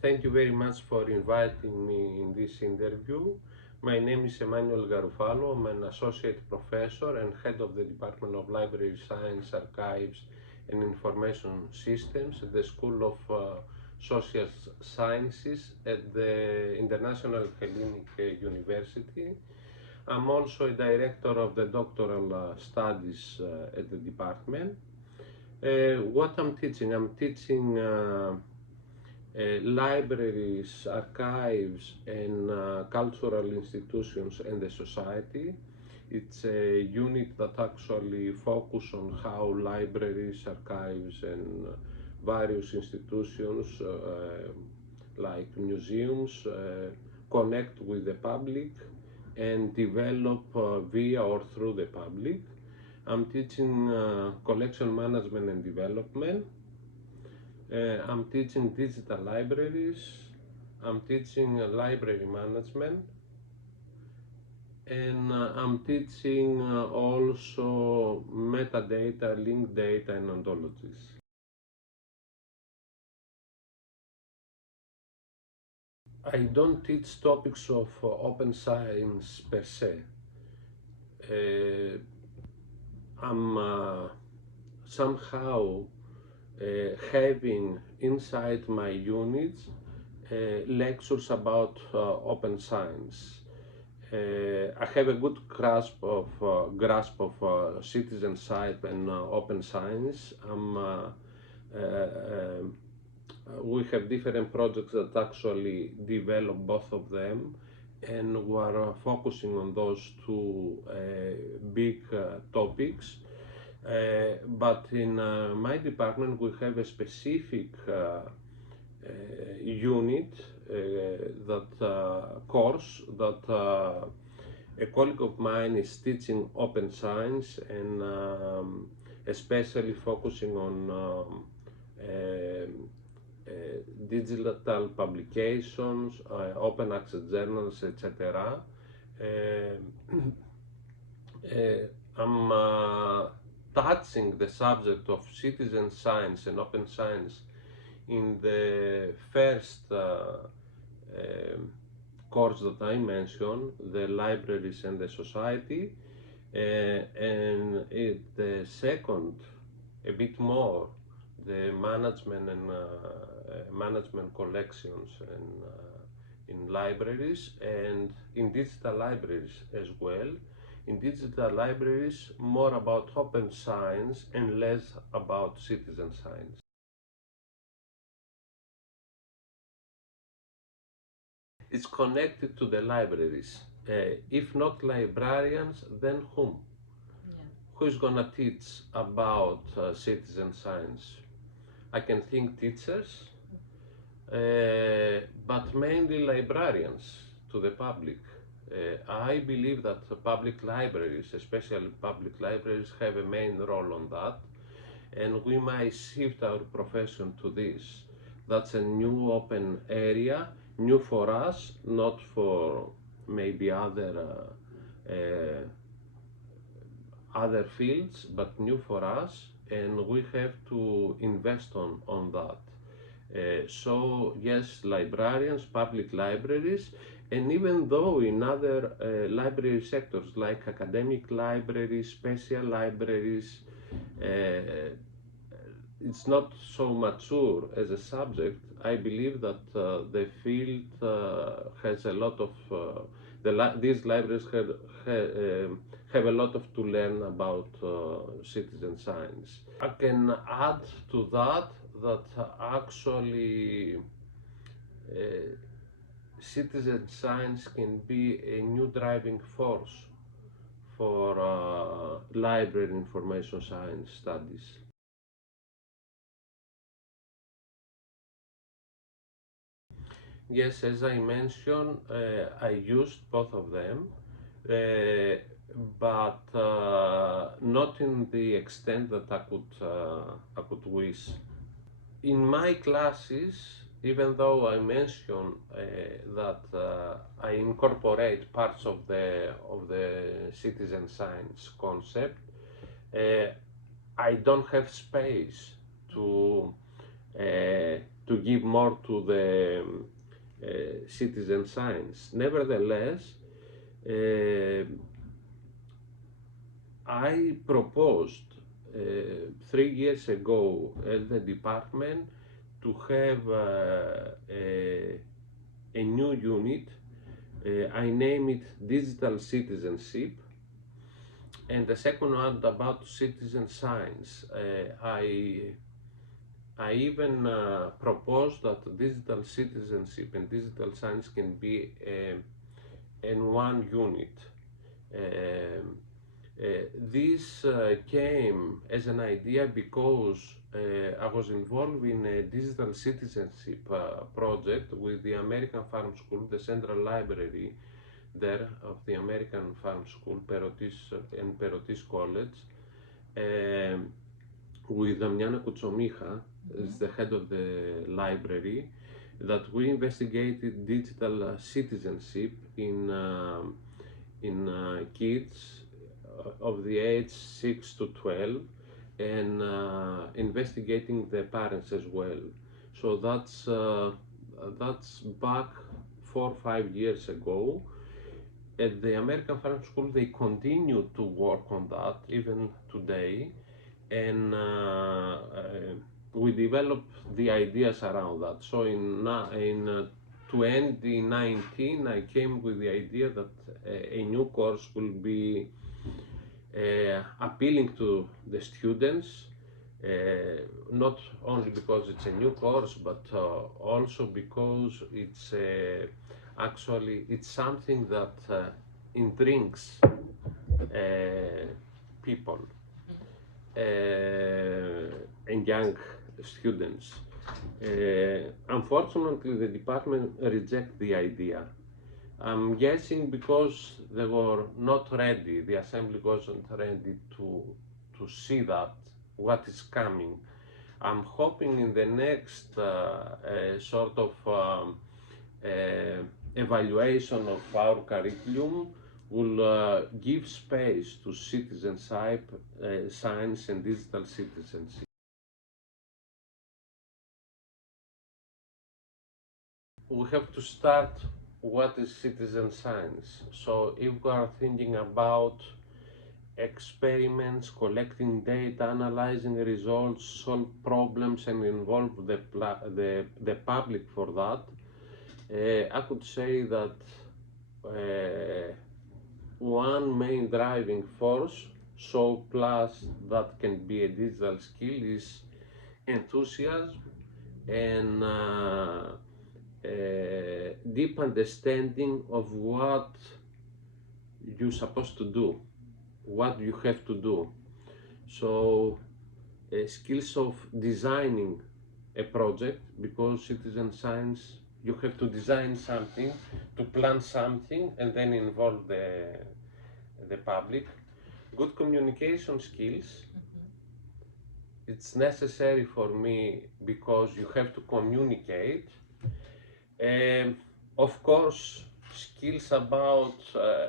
Thank you very much for inviting me in this interview. My name is Emmanuel Garufalo. I'm an associate professor and head of the Department of Library Science, Archives and Information Systems at the School of Social Sciences at the International Hellenic University. I'm also a director of the doctoral studies at the department. What I'm teaching? I'm teaching libraries, archives, and cultural institutions and the society. It's a unit that actually focuses on how libraries, archives, and various institutions like museums connect with the public and develop via or through the public. I'm teaching collection management and development. I'm teaching digital libraries, I'm teaching library management, and I'm teaching also metadata, linked data, and ontologies. I don't teach topics of open science per se. Uh, I'm somehow having inside my units lectures about open science. I have a good grasp of citizen science and open science. We have different projects that actually develop both of them, and we are focusing on those two big topics. But in my department, we have a specific unit course that a colleague of mine is teaching open science and especially focusing on digital publications, open access journals, etc. I'm touching the subject of citizen science and open science in the first course that I mentioned, the libraries and the society, and the second, a bit more, the management and management collections and in libraries and in digital libraries as well. In digital libraries, more about open science and less about citizen science. It's connected to the libraries. If not librarians, then whom? Yeah. Who is going to teach about citizen science? I can think teachers, but mainly librarians to the public. I believe that public libraries, especially public libraries, have a main role on that, and we might shift our profession to this. That's a new open area, new for us, not for maybe other fields, but new for us, and we have to invest on that. So yes, librarians, public libraries, and even though in other library sectors like academic libraries, special libraries, it's not so mature as a subject. I believe that the field has a lot of these libraries have a lot of to learn about citizen science. I can add to that actually citizen science can be a new driving force for library information science studies. Yes, as I mentioned, I used both of them, but not in the extent that I could wish. In my classes, even though I mention that I incorporate parts of the citizen science concept, uh, I don't have space to to give more to the citizen science. Nevertheless, I proposed 3 years ago at the department to have a new unit. I name it Digital Citizenship, and the second one about citizen science. I even proposed that digital citizenship and digital science can be in one unit. This came as an idea because I was involved in a digital citizenship project with the American Farm School, the Central Library there of the American Farm School, Perotis and Perotis College, with Damiana Kutsomicha as the head of the library, that we investigated digital citizenship in kids of the age 6 to 12, and investigating the parents as well. So that's back 4 or 5 years ago. At the American Farm School, they continue to work on that even today, and we developed the ideas around that. So in 2019, I came with the idea that a new course will be appealing to the students, not only because it's a new course, but also because it's actually it's something that intrigues people and young students. Unfortunately, the department rejected the idea. I'm guessing because they were not ready, the assembly wasn't ready to see that, what is coming. I'm hoping in the next sort of evaluation of our curriculum will give space to citizenship, science and digital citizenship. We have to start what is citizen science. So if we are thinking about experiments, collecting data, analyzing results, solve problems and involve the public for that, I could say that one main driving force, so plus that can be a digital skill, is enthusiasm and deep understanding of what you're supposed to do, what you have to do. So skills of designing a project, because citizen science, you have to design something, to plan something, and then involve the public. Good communication skills. It's necessary for me because you have to communicate. Of course, skills about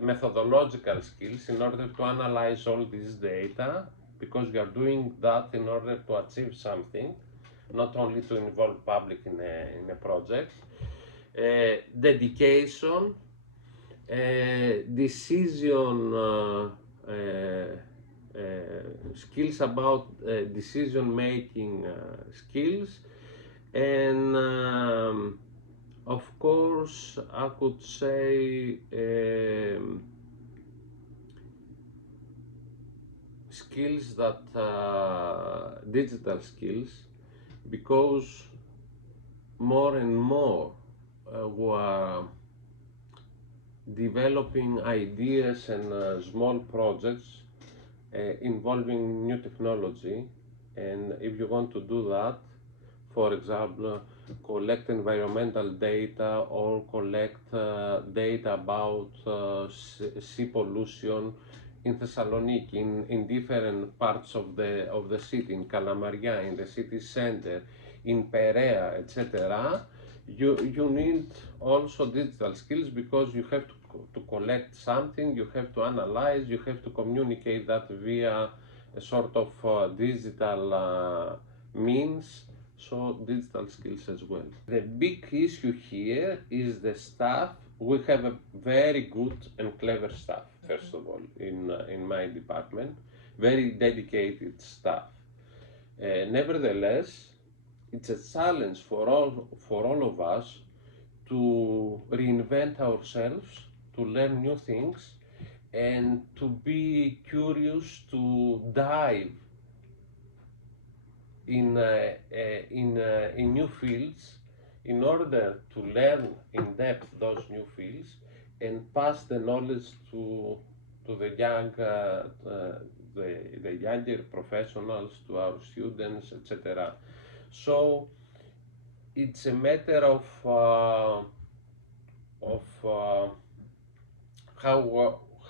methodological skills in order to analyze all this data, because you are doing that in order to achieve something, not only to involve public in a project. Dedication, decision skills about decision making skills, and of course I could say skills that digital skills, because more and more we are developing ideas and small projects involving new technology, and if you want to do that, for example, collect environmental data or collect data about sea pollution in Thessaloniki, in different parts of the city, in Kalamaria, in the city center, in Perea, etc. You need also digital skills, because you have to collect something, you have to analyze, you have to communicate that via a sort of digital means. so digital skills as well. The big issue here is the staff. We have a very good and clever staff, first of all, in my department, very dedicated staff. Nevertheless, it's a challenge for all of us to reinvent ourselves, to learn new things, and to be curious to dive in new fields in order to learn in depth those new fields and pass the knowledge to the younger professionals, to our students, etc. So it's a matter of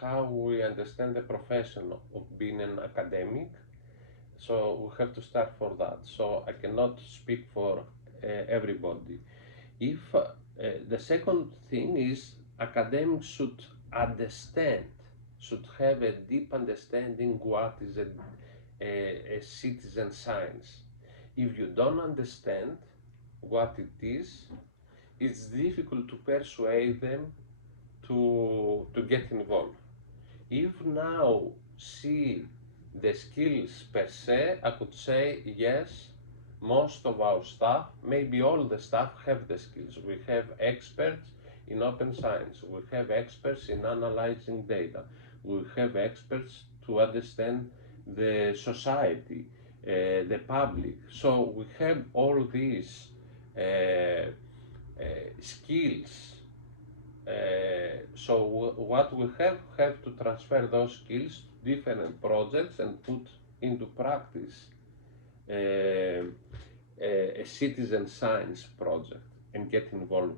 how we understand the profession of being an academic. So we have to start for that. So I cannot speak for everybody. If the second thing is academics should understand, should have a deep understanding what is a citizen science. If you don't understand what it is, it's difficult to persuade them to get involved. If now see the skills per se, I could say yes, most of our staff, maybe all the staff have the skills. We have experts in open science, we have experts in analyzing data, we have experts to understand the society, the public. So we have all these skills. So what we have to transfer those skills to different projects and put into practice a citizen science project and get involved.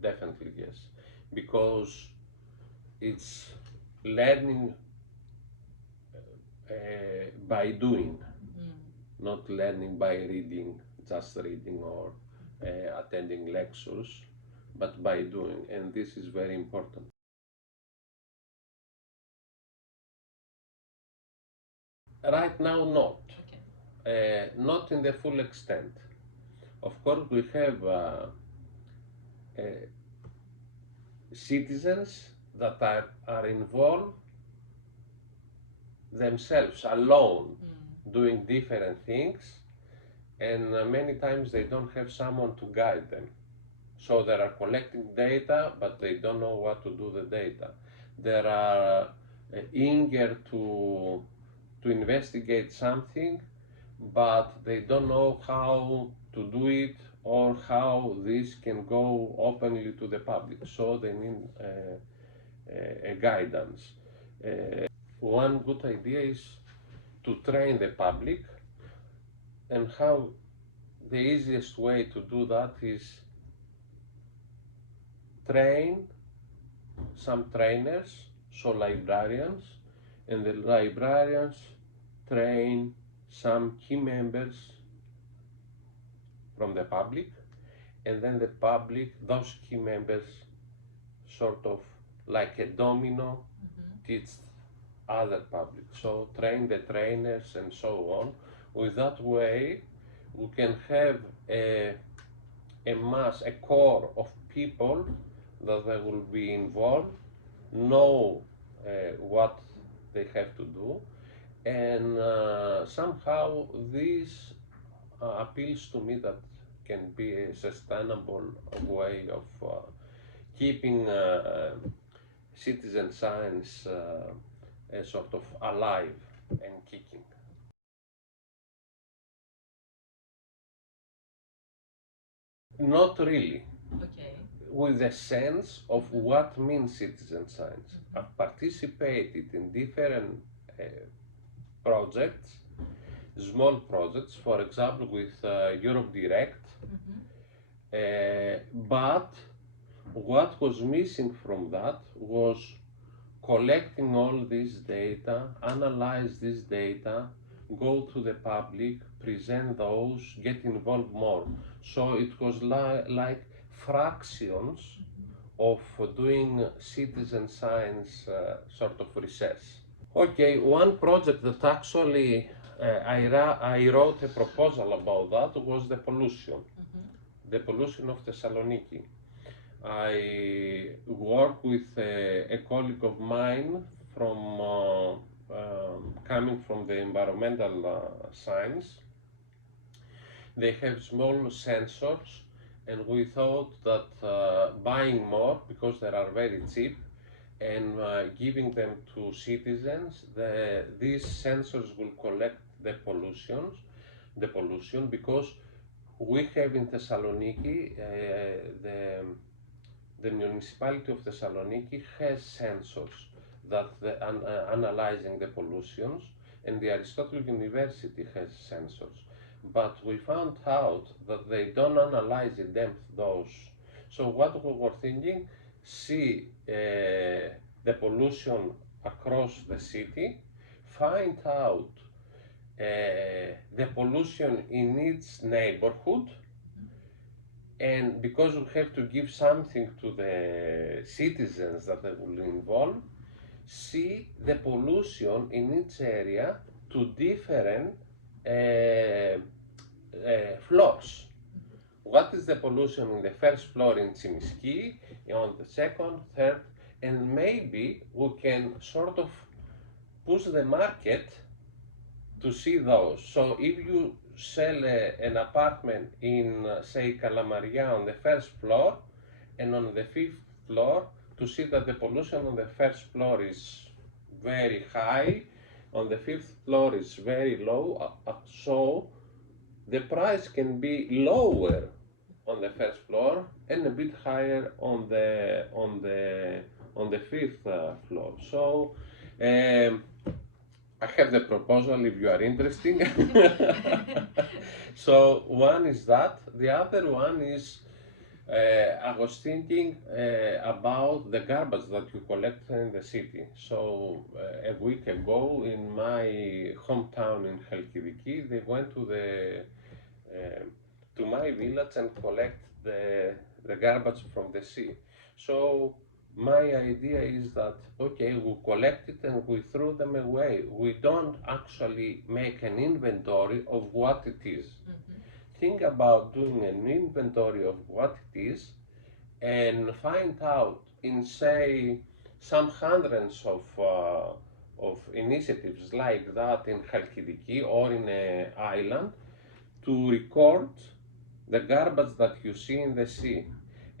Definitely yes, because it's learning by doing, not learning by reading, just reading or attending lectures, but by doing, and this is very important. Right now, not. Not in the full extent. Of course, we have citizens that are involved themselves alone, doing different things, and many times they don't have someone to guide them. So they are collecting data, but they don't know what to do the data. They are eager to investigate something, but they don't know how to do it or how this can go openly to the public. So they need a guidance. One good idea is to train the public, and how the easiest way to do that is train some trainers, so librarians, and the librarians train some key members from the public, and then the public, those key members, sort of like a domino, teach other public. So train the trainers and so on. With that way, we can have a mass, a core of people that they will be involved, know what they have to do, and somehow this appeals to me that can be a sustainable way of keeping citizen science sort of alive and kicking. Not really. Okay. With a sense of what means citizen science. I've participated in different projects, small projects, for example, with Europe Direct, but what was missing from that was collecting all this data, analyze this data, go to the public, present those, get involved more. So it was like fractions of doing citizen science sort of research. Okay, one project that actually I wrote a proposal about that was the pollution. The pollution of Thessaloniki. I work with a colleague of mine from coming from the environmental science. They have small sensors, and we thought that buying more because they are very cheap and giving them to citizens, these sensors will collect the pollution because we have in Thessaloniki the municipality of Thessaloniki has sensors that analyzing the pollutions, and the Aristotle University has sensors. But we found out that they don't analyze in depth those. So what we were thinking, see the pollution across the city, find out the pollution in each neighborhood, and because we have to give something to the citizens that they will involve, see the pollution in each area to different floors. What is the pollution in the first floor in Tsimiski, on the second, third, and maybe we can sort of push the market to see those. So if you sell an apartment in, say, Kalamaria on the first floor, and on the fifth floor, to see that the pollution on the first floor is very high, on the fifth floor is very low, so the price can be lower on the first floor and a bit higher on the fifth floor. So I have the proposal if you are interested. So one is that. The other one is I was thinking about the garbage that you collect in the city. So a week ago in my hometown in Chalkidiki, they went to my village and collect the garbage from the sea. So my idea is that, okay, we collect it and we throw them away. We don't actually make an inventory of what it is. Think about doing an inventory of what it is and find out in, say, some hundreds of initiatives like that in Chalkidiki or in an island, to record the garbage that you see in the sea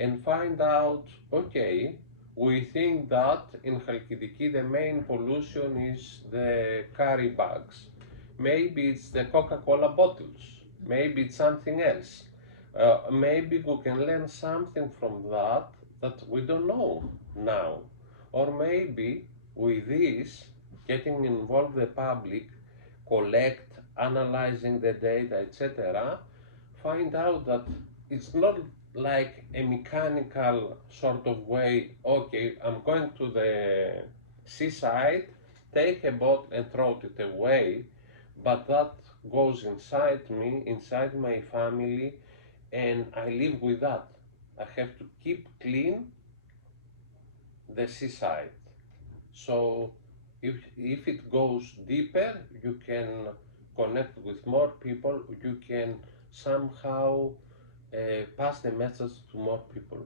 and find out, okay, we think that in Chalkidiki the main pollution is the carry bags. Maybe it's the Coca-Cola bottles. Maybe it's something else. Maybe we can learn something from that we don't know now. Or maybe with this, getting involved the public, collect, analyzing the data, etc., find out that it's not like a mechanical sort of way, okay, I'm going to the seaside, take a boat and throw it away, but that goes inside me, inside my family, and I live with that. I have to keep clean the seaside. So if it goes deeper, you can connect with more people, you can somehow pass the message to more people.